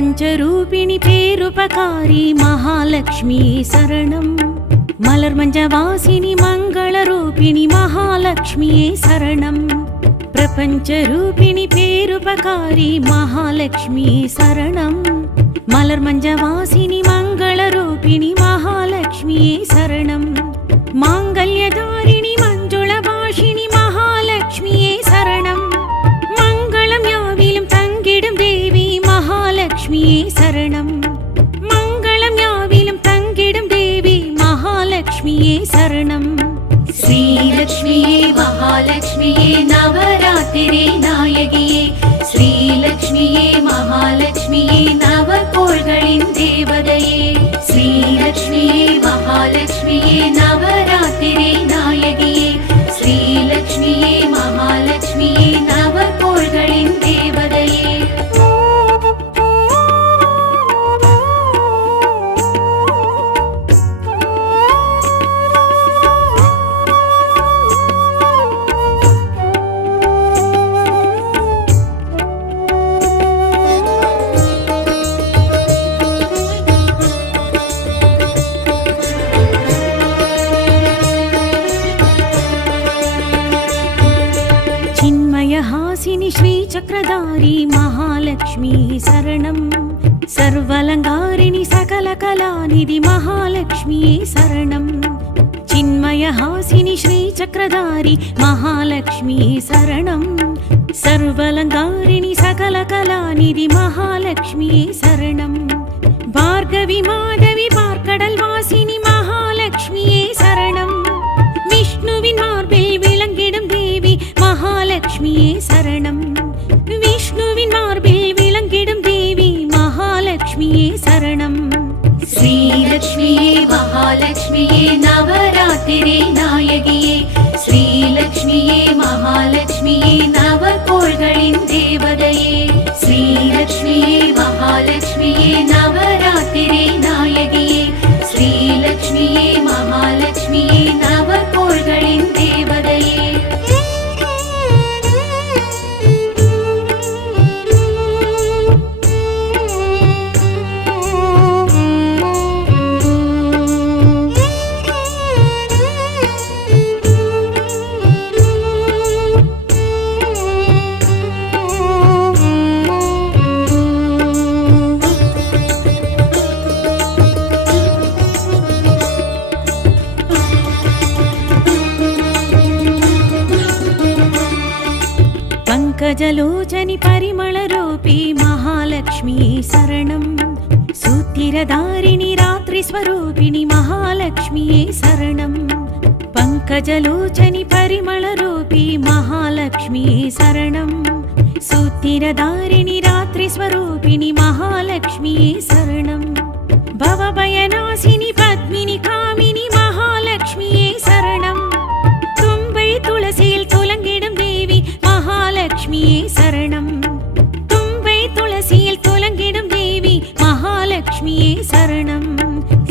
प्रपंचरूपिणि पेरुपकारी महालक्ष्मी शरणं मलर्मञ्जवासिनि मङ्गलरूपिणि महालक्ष्मी शरणं प्रपंचरूपिणि पेरुपकारी महालक्ष्मी शरणं मलर्मञ्जवासिनि मङ्गलरूपिणि महालक्ष्मी शरणं माङ्गल्यधारिणि मञ्जुळभाषिणि महालक्ष्मी शरणं मङ्गलं याविलुम तंगिडुम देवी महालक्ष्मी शरणं मङ्गलं याविलुम तंगिडुम देवी महालक्ष्मी शरणं श्रीलक्ष्मीये महालक्ष्मीये नवरात्रिरे नायगिये श्रीलक्ष्मीये महालक्ष्मीये नवकोळ्गळिन देवतये श्रीलक्ष्मीये महालक्ष्मीये नवरात्रिरे नायगिये श्रीलक्ष्मीये महालक्ष्मीये नवकोळ्गळिन देवतये श्रीचक्रधारी महालक्ष्मी शरणं सर्वालङ्कारिणि सकलकलानिधि महालक्ष्मी शरणं चिन्मयहासिनि श्रीचक्रधारी महालक्ष्मी शरणं सर्वालङ्कारिणि सकलकलानिधि महालक्ष्मी शरणं भार्गवी माधवी पार्कडल्वासिनि महालक्ष्मी शरणं विष्णुविन मार्बिल विलंगिडुम देवी महालक्ष्मी शरणं विष्णुविन मार्बिल विलंगिडुम देवी महालक्ष्मी शरणं श्रीलक्ष्मीये महालक्ष्मीये नवरात्रिरे नायगिये श्रीलक्ष्मीये महालक्ष्मीये नवकोळ्गळिन देवतये श्रीलक्ष्मीये महालक्ष्मीये नवरात्रिरे नायगिये श्रीलक्ष्मीये महालक्ष्मीये नवकोळ्गळिन देवतये पंकजलोचनि परिमलरूपी महालक्ष्मी शरणं सूतिरधारिणि रात्रिस्वरूपिणि महालक्ष्मी शरणं पंकजलोचनि परिमलरूपी महालक्ष्मी शरणं सूतिरधारिणि रात्रिस्वरूपिणि महालक्ष्मी शरणं भवभयनाशिनि पद्मिनि कामिनि महालक्ष्मी शरणं तुम्बै तुलसियिल तुलंगिडुम देवी महालक्ष्मी शरणं तुम्बै तुलसियिल तुलंगिडुम देवी महालक्ष्मी शरणं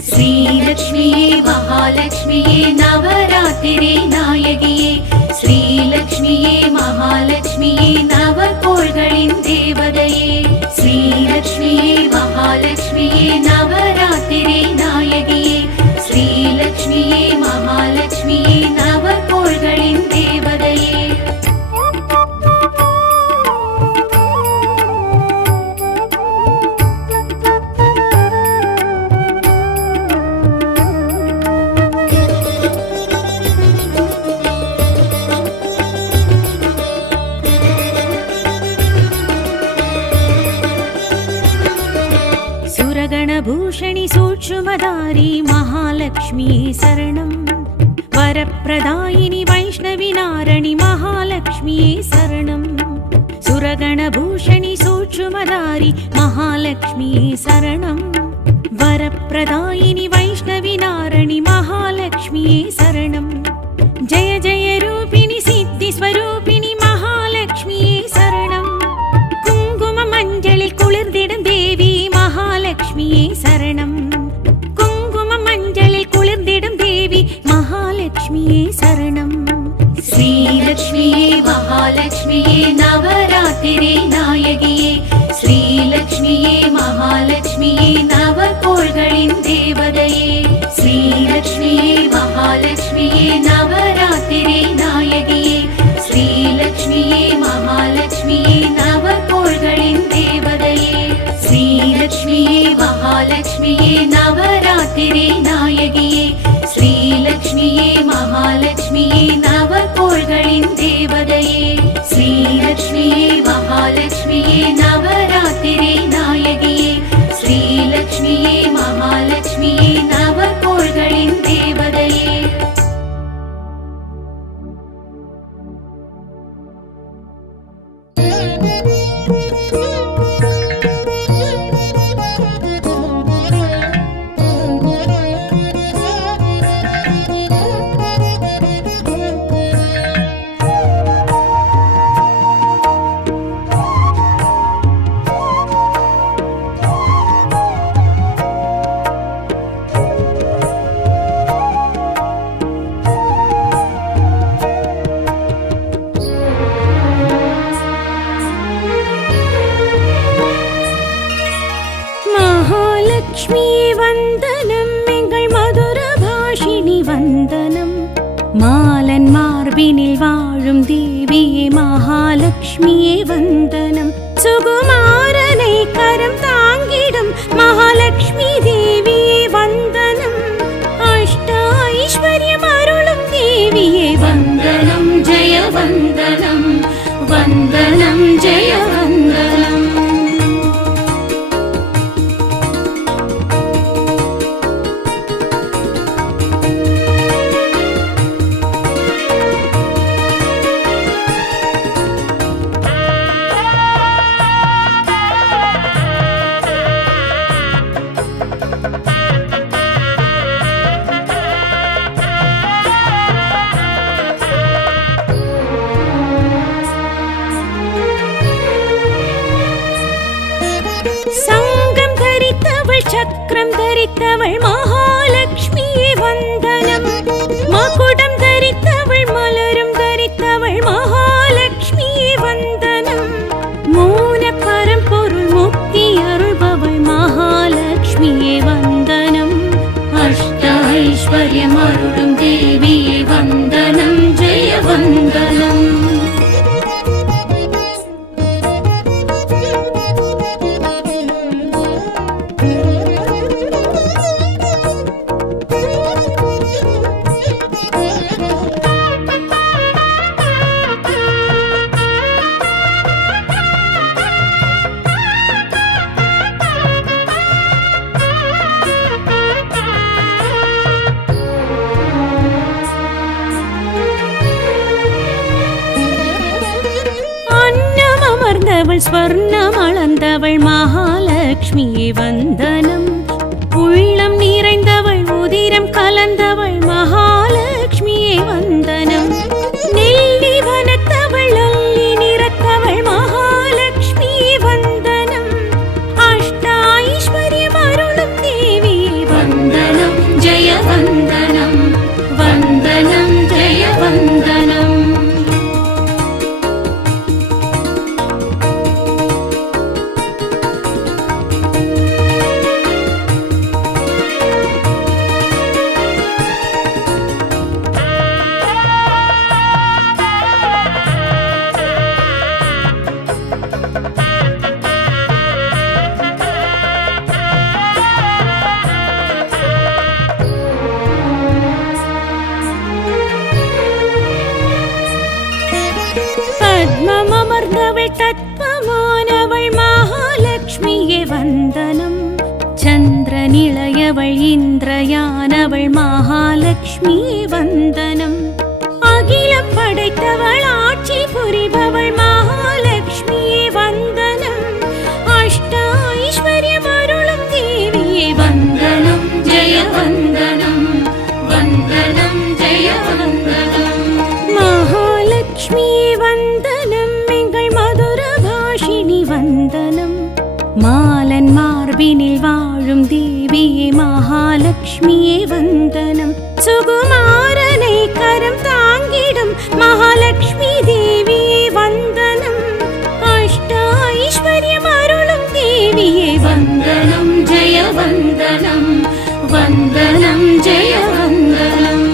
श्रीलक्ष्मीये महालक्ष्मीये नवरात्रिरे नायगिये श्रीलक्ष्मीये महालक्ष्मीये नवकोळ्गळिन देवतये श्रीलक्ष्मीये महालक्ष्मीये नवरात्रिरे नायगिये श्रीलक्ष्मीये महालक्ष्मीये नवकोळ्गळिन देवतये सुरगणभूषणि सूक्ष्मधारी महालक्ष्मी शरणं वरप्रदायिनि वैष्णविनारणि महालक्ष्मी शरणं सुरगणभूषणि सूक्ष्मधारी महालक्ष्मी शरणं वरप्रदायिनि वैष्णविनारणि महालक्ष्मी शरणं जय जय रूपिणि सिद्धिस्वरूपिणि महालक्ष्मी शरणं कुङ्कुममञ्जलिल कुளிர்ந்திடும் देवी महालक्ष्मी शरणं कुङ्कुममञ्जलिल कुளிர்ந்திடும் देवी महालक्ष्मी शरणं श्रीलक्ष्मीये महालक्ष्मीये नवरात्रिरे नायगिये श्रीलक्ष्मीये महा வந்தனம் எங்கள் மதுர பாஷினி வந்தனம் மாலன் மார்பினில் வாழும் தேவியே மகாலட்சுமியே வந்தனம் சுகுமாரனை கரம் தாங்கிடும் மகாலட்சுமி தேவியே வந்தனம் அஷ்ட ஐஸ்வர்யம் அருளும் தேவியே வந்தனம் ஜெய வந்தனம் வந்தனம் ஜெய வந்தனம். சங்கம் தரித்தவள் சக்கரம் தரித்தவள் மகாலட்சுமியே வந்தனம் மகுடம் தரித்தவள் மலரும் தரித்தவள் மகாலட்சுமியே வந்தனம் மூல பரம்பொருள் முக்தி அருள்பவள் மகாலட்சுமியே வந்தனம் அஷ்ட ஐஸ்வர்யம் அருளும் தேவியே வந்தனம் ஜெய வந்தனம். அமர்ந்தவள் ஸ்வர்ணம் அளந்தவள் மகாலட்சுமியே வந்தனம் உள்ளம் நிறைந்தவள் உதிரம் கலந்தவள் மகாலட்சுமியே வந்தனம் நெல்லி வனத்தவள் அல்லி நிறத்தவள் மகாலட்சுமியே வந்தனம் அஷ்ட ஐஸ்வர்யம் அருளும் தேவியே வந்தனம் ஜெய வந்தனம் வந்தனம் ஜெய வந்தனம். பத்மமர்ந்தவள் தத்வமானவள் மகாலட்சுமியே வந்தனம் சந்திரனிளையவள் இந்திரயானவள் மகாலட்சுமியே வந்தனம் அகிலம் படைத்தவள் ஆட்சி புரிபவள் மகாலட்சுமியே வந்தனம் அஷ்ட ஐஸ்வர்யம் அருளும் தேவியே வந்தனம் ஜெய வந்தனம் வந்தனம் ஜெய வந்தனம். மகாலட்சுமியே வந்தனம் எங்கள் மதுர பாஷினி வந்தனம் மாலன் மார்பினில் வாழும் தேவியே மகாலட்சுமியே வந்தனம் சுகுமாரனை கரம் தாங்கிடும் மகாலட்சுமி தேவியே வந்தனம் அஷ்ட ஐஸ்வர்யம் அருளும் தேவியே வந்தனம் ஜெய வந்தனம் வந்தனம் ஜெய வந்தனம்.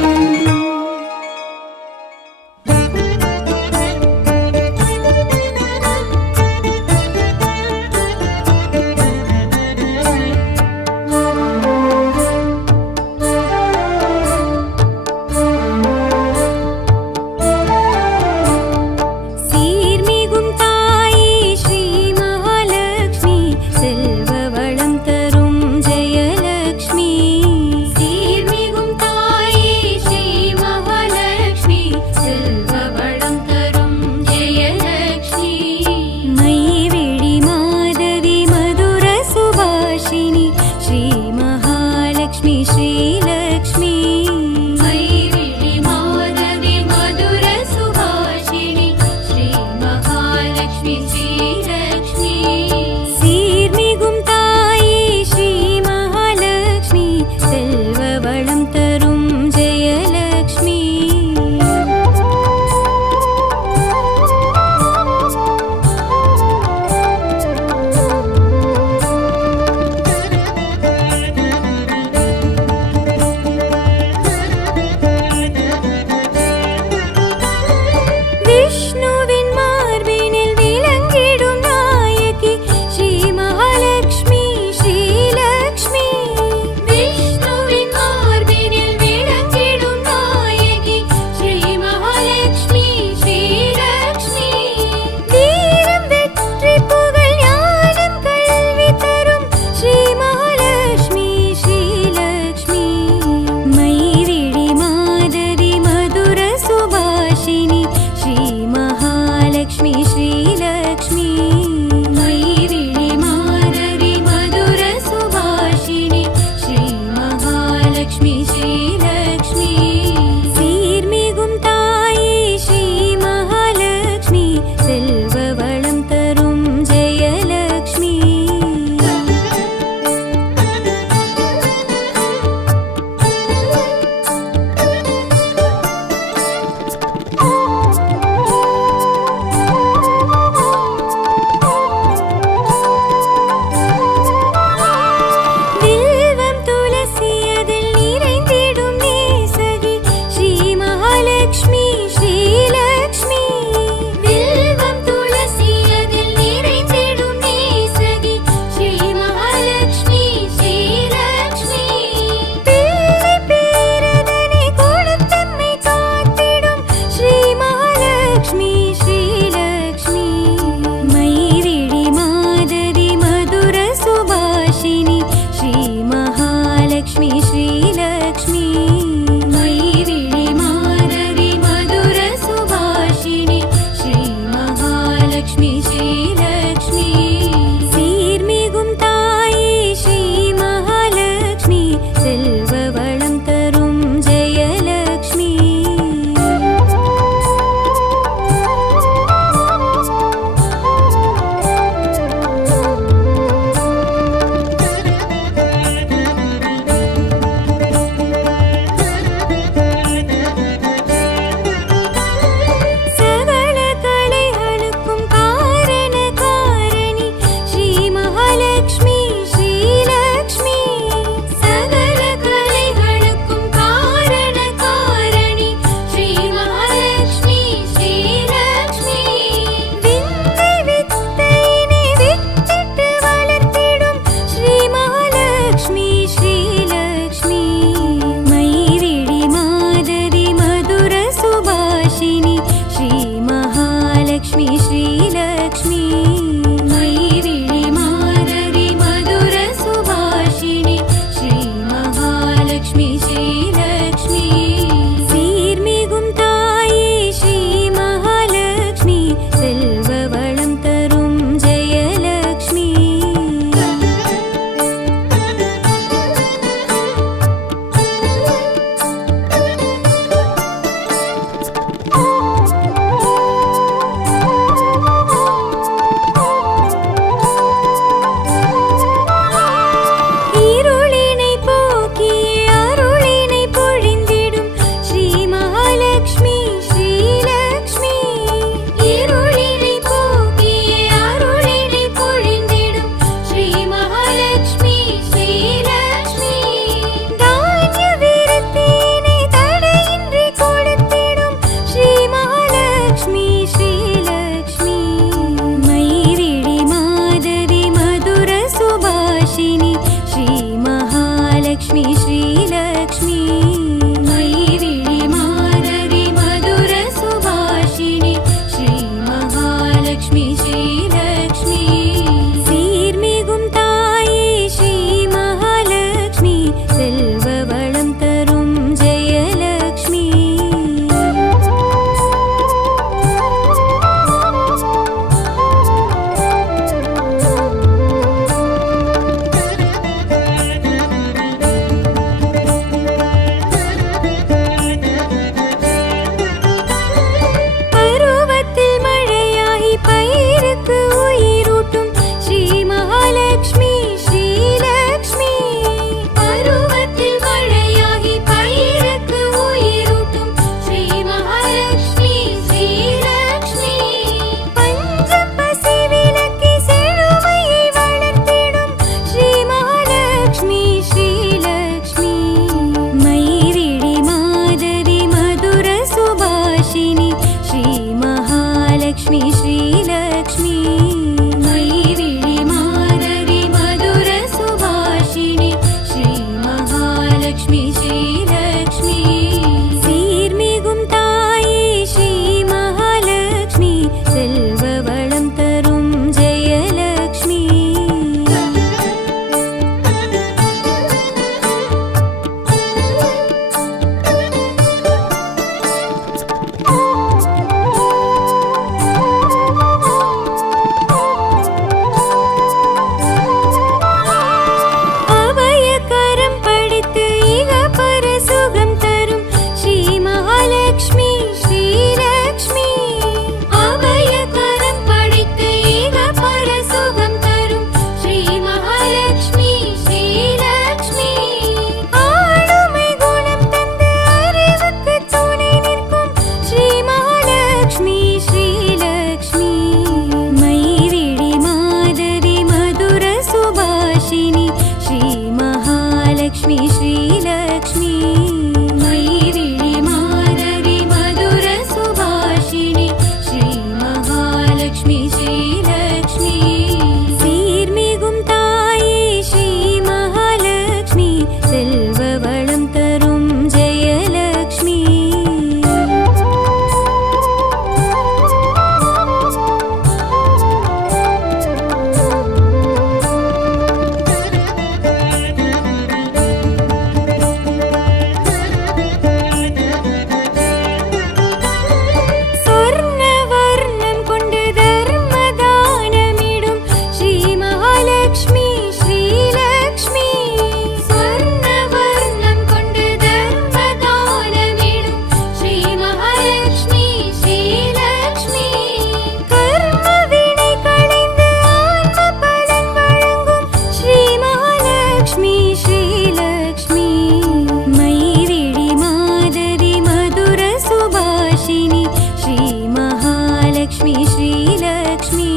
महालक्ष्मी श्रीलक्ष्मी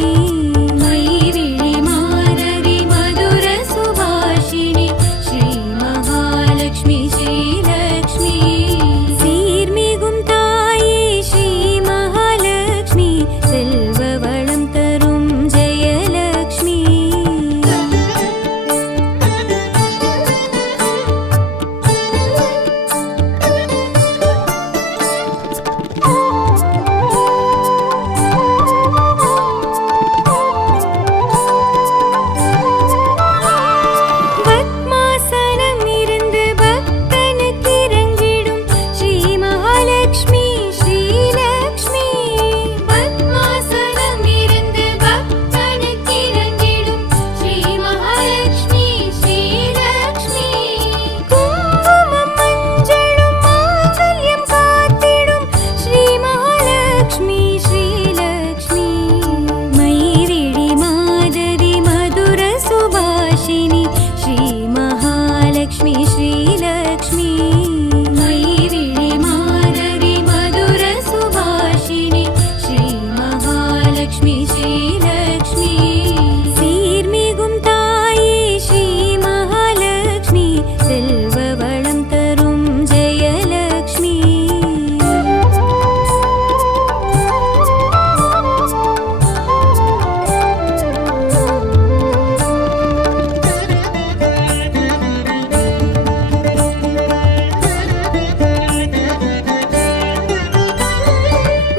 मयिविळि माधवी मधुर सुभाषिणि श्री महालक्ष्मी श्रीलक्ष्मी சீர்மிகும் தாயே ஸ்ரீ மகாலட்சுமி செல்வ வளம் தரும் ஜெயலக்ஷ்மி பத்மாசனம் இருந்து பக்தனுக்கு இறங்கிடும் ஸ்ரீ மகாலட்சுமி ஸ்ரீலக்ஷ்மி பத்மாசனம் இருந்து பக்தனுக்கு இறங்கிடும் ஸ்ரீ மகாலட்சுமி ஸ்ரீலக்ஷ்மி குங்குமம் மஞ்சளும் மாங்கல்யம் காத்திடும் ஸ்ரீ மகாலட்சுமி ஸ்ரீலக்ஷ்மி மயிரிழி மாதவி மதுர சுபாஷினி ஸ்ரீ மகாலட்சுமி ஸ்ரீலக்ஷ்மி மயிரிழி மாதவி மதுர சுபாஷினி ஸ்ரீ மகாலட்சுமி ஸ்ரீலக்ஷ்மி சீர்மிகும் தாயே ஸ்ரீ மகாலட்சுமி செல்வ வளம் தரும் ஜெயலக்ஷ்மி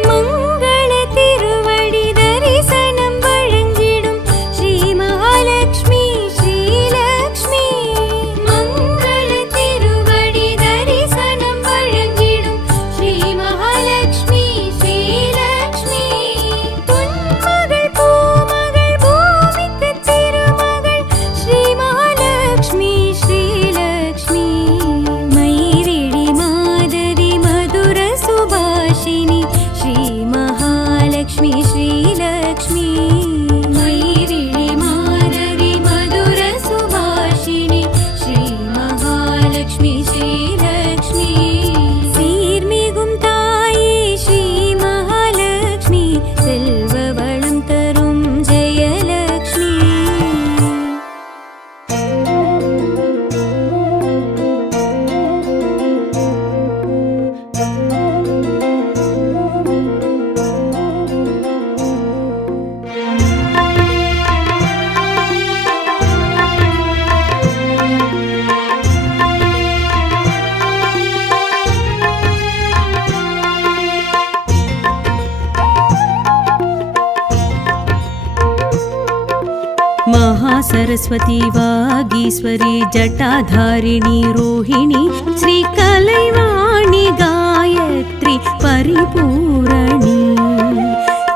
மங்கள திருவடி தரிசனம் வழங்கிடும் ஸ்ரீ மகாலட்சுமி ஸ்ரீலக்ஷ்மி மங்கள திருவடி தரிசனம் வழங்கிடும் ஸ்ரீ மகாலட்சுமி ஸ்ரீலக்ஷ்மி பொன்மகள் பூமகள் பூமிக்கு திருமகள் ஸ்ரீ மகாலட்சுமி ஸ்ரீலக்ஷ்மி மயிரிழி மாதவி மதுர சுபாஷினி ஸ்ரீ மகாலட்சுமி ஸ்ரீலக்ஷ்மி மயிரிழி மாதவி மதுர சுபாஷினி ஸ்ரீ மகாலட்சுமி ஸ்ரீலக்ஷ்மி சீர்மிகும் தாயே ஸ்ரீ மகாலட்சுமி செல்வ வளம் தரும் ஜெயலக்ஷ்மி महासरस्वती वागीश्वरी जटाधारिणी रोहिणी श्रीकलैवाणी गायत्री परिपूरणी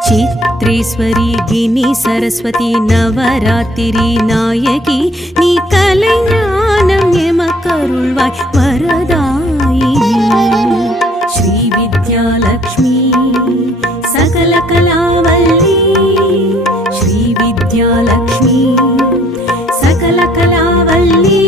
चित्रेश्वरी गिनी सरस्वती नवरात्रि नायकी नी कलैज्ञानं यमकरुळ्वाय वरदायिनी श्री विद्यालक्ष्मी सकलकलावल्ली श्री विद्यालक्ष्मी सकलकलावल्ली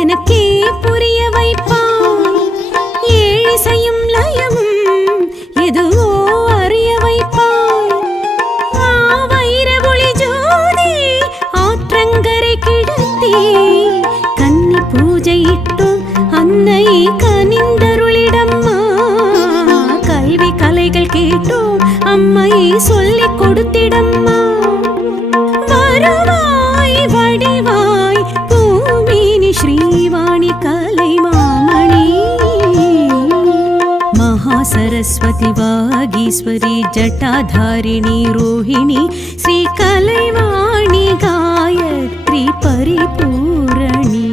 எனக்கே புரிய வைப்பாய், ஏழிசையும் லயமும் எதுவோ அறிய வைப்பாய். வைர ஒளி ஜோதி ஆற்றங்கரை கிடத்தி கன்னி பூஜையிட்டும் அன்னை கனிந்தருளிடம்மா. கல்வி கலைகள் கேட்டோம் அம்மையை சொல்லிக் கொடுத்திடம்மா. வருவாய் வடிவாய் பூமினி ஸ்ரீவாணி கலைமாமணி. மகாசரஸ்வதி வாகீஸ்வரி ஜட்டாதாரிணி ரோஹிணி ஸ்ரீ கலைவாணி காயத்ரி பரிபூரணி.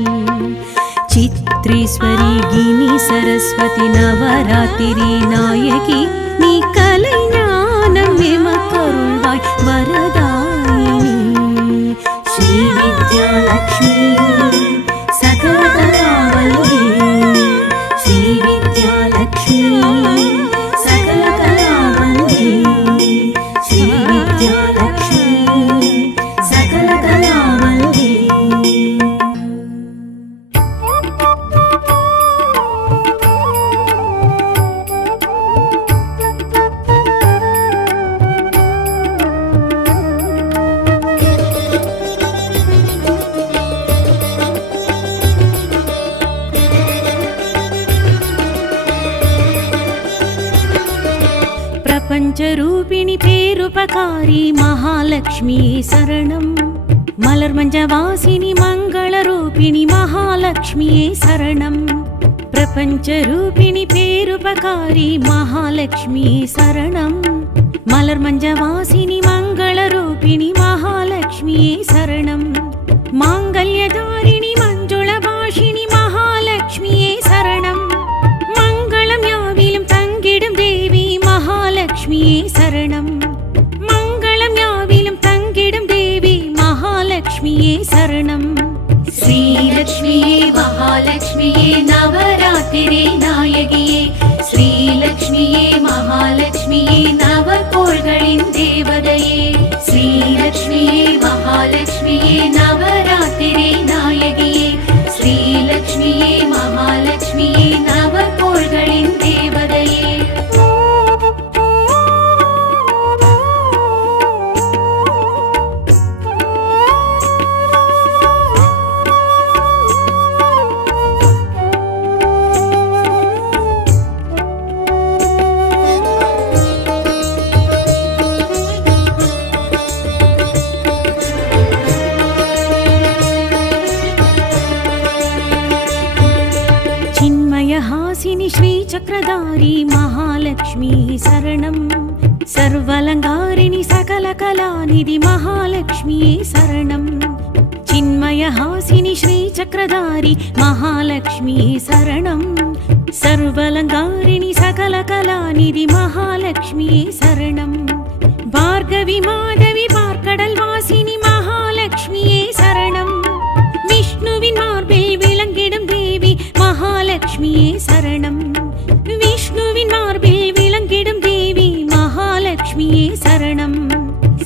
சித்ரீஸ்வரி கினி சரஸ்வதி நவராத்திரி நாயகி நீ கலை ஞானம் எமக்கருள்வாய் வரதாயினி. ஸ்ரீ வித்யாலக்ஷ்மி சகலகலாவல்லி, ஸ்ரீ வித்யாலக்ஷ்மி சகலகலாவல்லி, ஸ்ரீ வித்யாலக்ஷ்மி சகலகலாவல்லி. பிரபஞ்சரூபிணி பேருபகாரி மகாலட்சுமி சரணம். மலர் மஞ்சவாசினி மங்களரூபிணி மகாலட்சுமி சரணம். பிரபஞ்சரூபிணி பேருபகாரி மகாலட்சுமி சரணம். மலர் மஞ்சவாசினி மங்களரூபிணி மகாலட்சுமி சரணம். மாங்கல்யதாரிணி மஞ்சுளபாஷினி மகாலட்சுமி சரணம். மங்களம் யாவிலும் தங்கிடும் தேவி மகாலட்சுமியே சரணம். மங்களம் யாவிலும் தங்கிடும் தேவி மகாலட்சுமியே சரணம். ஸ்ரீலக்ஷ்மியே மகாலட்சுமியே நவராத்திரி நாயகியே. ஸ்ரீலக்ஷ்மியே மகாலட்சுமியே நவகோள்களின் தேவதையே. ஸ்ரீலக்ஷ்மியே மகாலட்சுமியே நவராத்திரி நாயகியே. ஸ்ரீலக்ஷ்மியே மகாலட்சுமியே நவகோள்களின் தேவதையே. चिन्मयहासिनि श्रीचक्रधारी महालक्ष्मी शरणं. सर्वलङ्कारिणि सकलकलानिधि महालक्ष्मी शरणं. चिन्मयहासिनि श्रीचक्रधारी महालक्ष्मी शरणं. सर्वलङ्कारिणि सकलकलानिधि महालक्ष्मी शरणं. भार्गवी माधवी பார்க்கடல்வாசினி மகாலட்சுமியே சரணம். விஷ்ணுவின் மார்பில் விளங்கிடும் தேவி மகாலட்சுமியே சரணம். விஷ்ணுவின் மார்பில் விளங்கிடும் தேவி மகாலட்சுமியே சரணம்.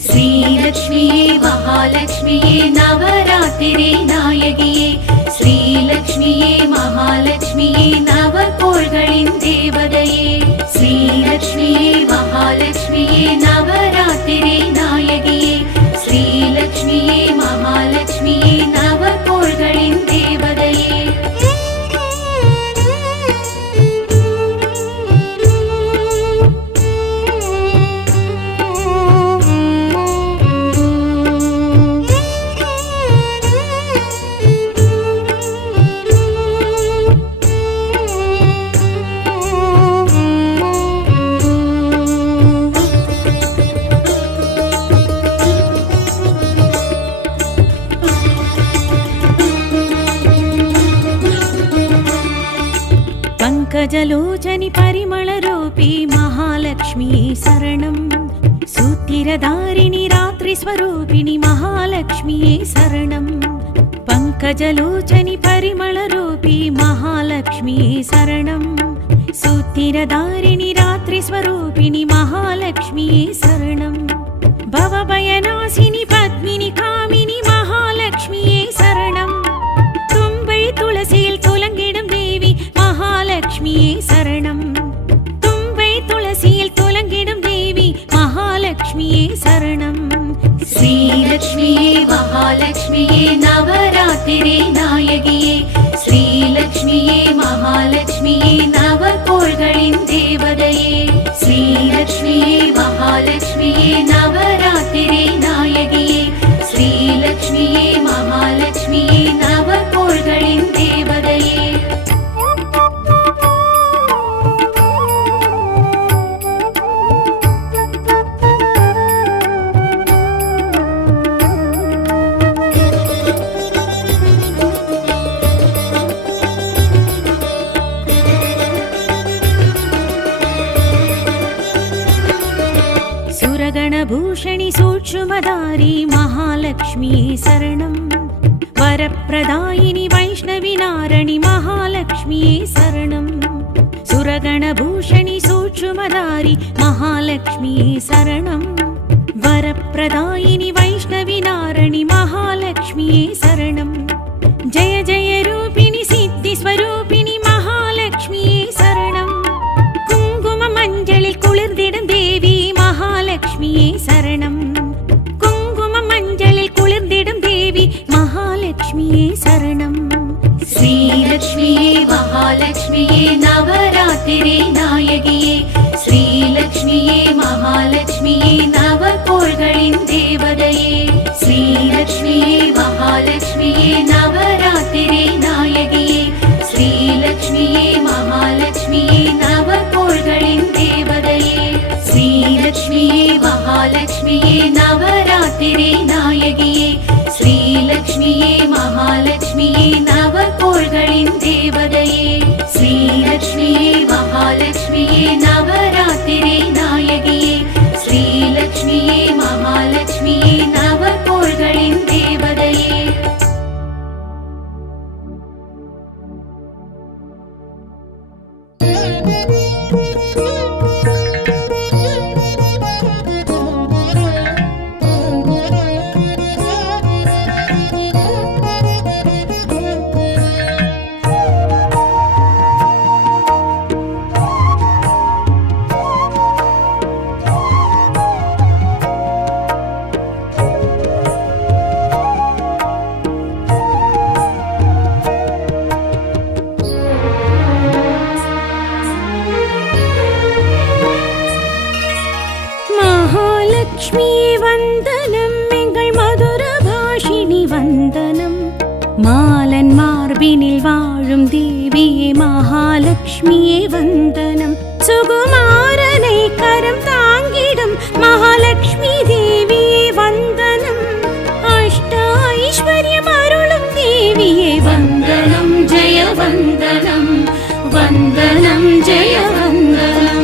ஸ்ரீலக்ஷ்மியே மகாலட்சுமியே நவராத்திரி நாயகியே. ஸ்ரீலக்ஷ்மியே மகாலட்சுமியே நவகோள்களின் தேவதையே. ஸ்ரீலக்ஷ்மியே மகாலட்சுமியே நவராத்திரி நாயகியே. ஸ்ரீலக்ஷ்மியே மகாலட்சுமியே நவகோள்களின் தேவதையே. पंकजलोचनि परिमलरूपी महालक्ष्मी शरणं. सूतिरधारिणि रात्रिस्वरूपिणि महालक्ष्मी शरणं. पङ्कजलोचनि परिमलरूपी महालक्ष्म्ये शरणं सूत्तिरधारिणि रात्रिस्वरूपिणि महालक्ष्म्ये शरणं भवभयनाशिनि पद्मिनि कामिनि महालक्ष्म्ये शरणं तुम्बै तुलसियिल तुलंगिडुम देवी महालक्ष्म्ये शरणं तुम्बै तुलसियिल तुलंगिडुम देवी महालक्ष्म्ये शरणं श्रीलक्ष्म्ये महालक्ष्म्ये नवरात्रिरे नायगिये श्रीलक्ष्म्ये महालक्ष्म्ये नवकोळ्गळिन देवतये श्रीलक्ष्म्ये महालक्ष्म्ये नवरात्रिरे नायगिये श्रीलक्ष्म्ये महालक्ष्म्ये नवकोळ्गळिन देवतये सुरगणभूषणि सूक्ष्मधारी महालक्ष्म्ये शरणं वरप्रदायिनि वैष्णविनारणि महालक्ष्म्ये शरणं सुरगणभूषणि सूक्ष्मधारी महालक्ष्म्ये शरणं वरप्रदायिनि वैष्णविनारणि महालक्ष्म्ये शरणं जय जय रूपिणि सिद्धिस्वरूपिणि महालक्ष्म्ये शरणं कुङ्कुममञ्जलिल कुളിർदिടും देवी महालक्ष्म्ये शरणं कुङ्कुममञ्जलिल कुளிர்दिടും देवी महालक्ष्म्ये शरणं श्रीलक्ष्म्ये महालक्ष्म्ये नवरात्रिरे नायगिये श्रीलक्ष्म्ये महालक्ष्म्ये नवकोळ्गळिन देवतये श्रीलक्ष्म्ये महालक्ष्म्ये नवरात्रिरे नायगिये श्रीलक्ष्म्ये महालक्ष्म्ये नवकोळ्गळिन देवतये श्रीलक्ष्म्ये महालक्ष्म्ये नवरात्रिरे नायगिये श्रीलक्ष्म्ये महालक्ष्म्ये नवकोळ्गळिन देवतये श्रीलक्ष्म्ये महालक्ष्म्ये नवरात्रिरे नायगिये श्रीलक्ष्म्ये महालक्ष्म्ये नवकोळ्गळिन देवतये महालक्ष्म्ये वन्दनं एंगळ मधुरभाषिणि वन्दनं मालन मार्बिनिल वाழும் देविये महालक्ष्म्ये वन्दनं सुकुमारनै कரம் தாங்கிடும் महालक्ष्मी देविये वन्दनं अष्ट ऐश्वर्यम् अरुளும் देविये वन्दनं जय वन्दनं वन्दनं जय वन्दनं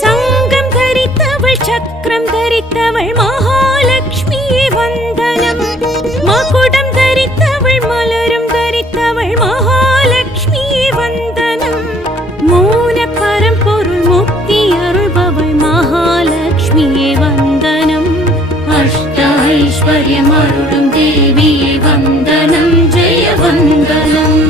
சங்கம் தரித்தவள் சக்கரம் தரித்தவள் மகாலட்சுமியே வந்தனம் மகுடம் தரித்தவள் மலரும் தரித்தவள் மகாலட்சுமியே வந்தனம் மூல பரம்பொருள் முக்தி அருள்பவள் மகாலட்சுமியே வந்தனம் அஷ்ட ஐஸ்வர்யம் அருளும் தேவியே வந்தனம் ஜெய வந்தனம்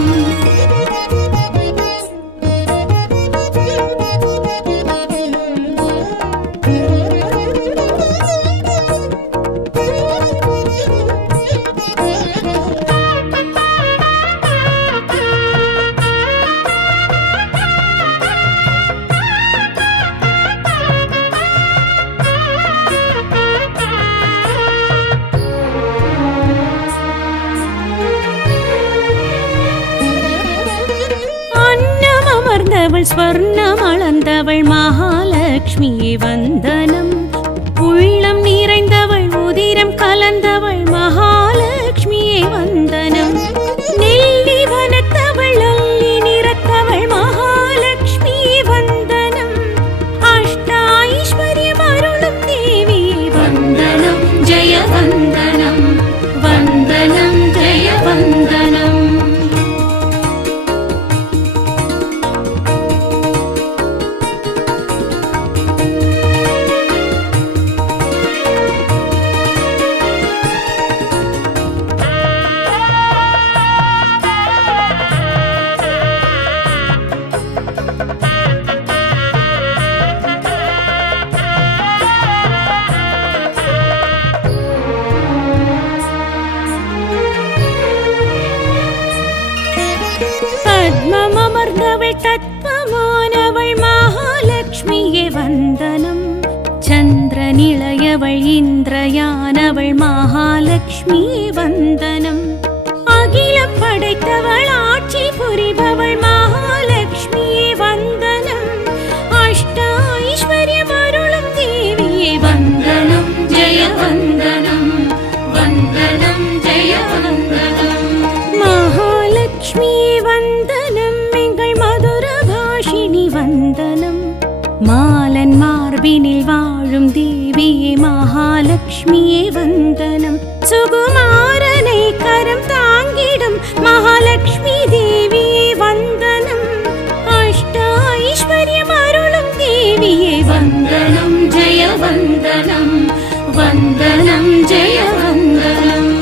வளர்த்தவள் ஸ்வர்ணம் அளந்தவள் மகாலட்சுமியே வந்தனம். உள்ளம் நிறைந்தவள் உதிரம் கலந்தவள் மகாலட்சுமியே வந்தனம். நெல்லி வனத்தவள் அல்லி நிறத்தவள் மகாலட்சுமியே வந்தனம். அஷ்ட ஐஸ்வர்யம் அருளும் தேவியே வந்தனம். ஜெய வந்தனம் வந்தனம் ஜெய வந்தனம். பத்மமர்ந்தவள் தத்வமானவள் மகாலட்சுமியே வந்தனம். சந்திரனிளையவள் இந்திரயானவள் மகாலட்சுமியே வந்தனம். அகிலம் படைத்தவள் ஆட்சி புரிபவள் மகாலட்சுமியே வந்தனம். அஷ்ட ஐஸ்வர்யம் அருளும் தேவியே வந்தனம். ஜெய வந்தனம் வந்தனம் ஜெய வந்தனம். மகாலட்சுமியே வந்தனம் எங்கள் மதுர பாஷினி வந்தனம். மாலன் மார்பினில் வாழும் தேவியே மகாலட்சுமியே வந்தனம். சுகுமாரனை கரம் தாங்கிடும் மகாலட்சுமி தேவியே வந்தனம். அஷ்ட ஐஸ்வர்யம் அருளும் தேவியே வந்தனம். ஜெய வந்தனம் வந்தனம் ஜெய வந்தனம்.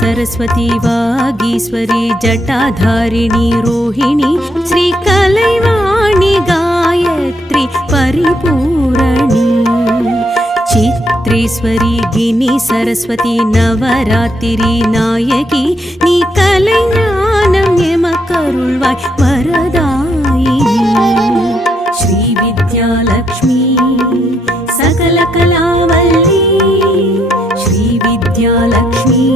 सरस्वती वागीश्वरी जटाधारिणी रोहिणी श्रीकलैवाणी गायत्री परिपूरणी चित्रेश्वरी गिनी सरस्वती नवरात्रि नायकी नी कलैज्ञानं यमकरुळ्वाय वरदायिनी श्री विद्यालक्ष्मी सकलकलावल्ली श्री विद्यालक्ष्मी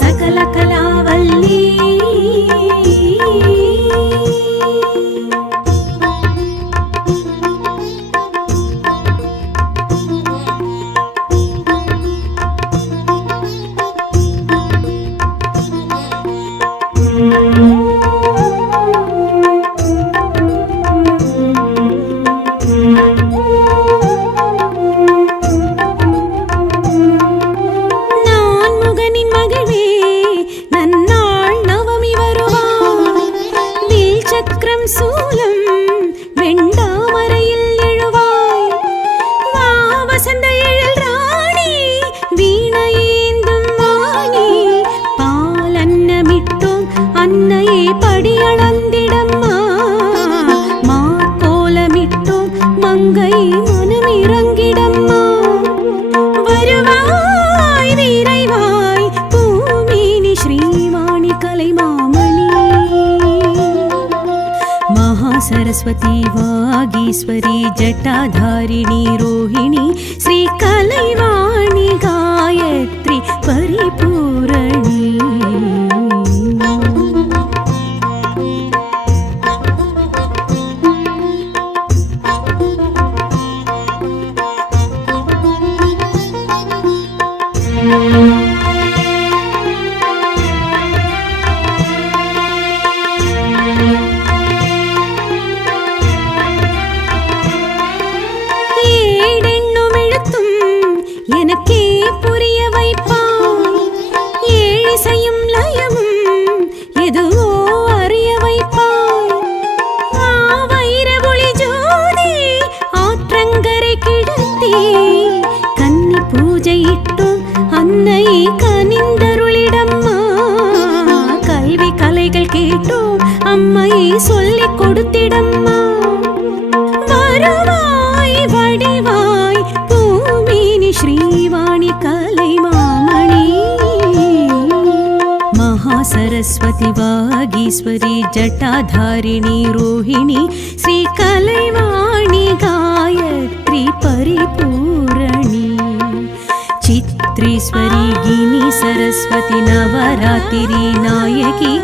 सकलकलावल्ली सरस्वती वागीश्वरी जटाधारिणी रोहिणी श्रीकलैवाणी गायत्री परिपूरणी சொல்லிக் கொடுத்திடம்மா வருவாய் வடிவாய் பூமினி ஸ்ரீவாணி கலைமாமணி महासरस्वती वागीश्वरी जटाधारिणी रोहिणी श्रीकलैवाणी गायत्री परिपूरणी चित्रेश्वरी गिनी सरस्वती नवरात्रि नायकी